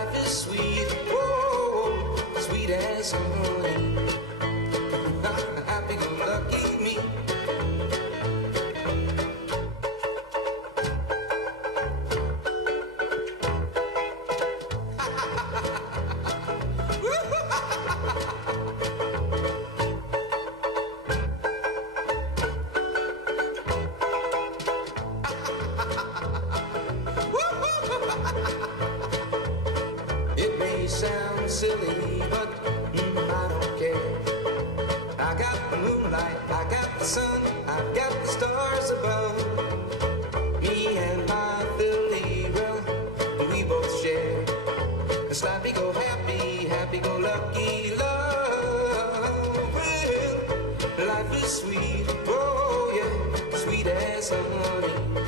life is sweet, whoa, sweet as honey. Happy-go-lucky me. It may sound silly, but I don't care. I got the moonlight, I got the sun, I've got the stars above. Me and my Philly, well, we both share this happy, happy-go-lucky love. Well, life is sweet, oh yeah, sweet as honey.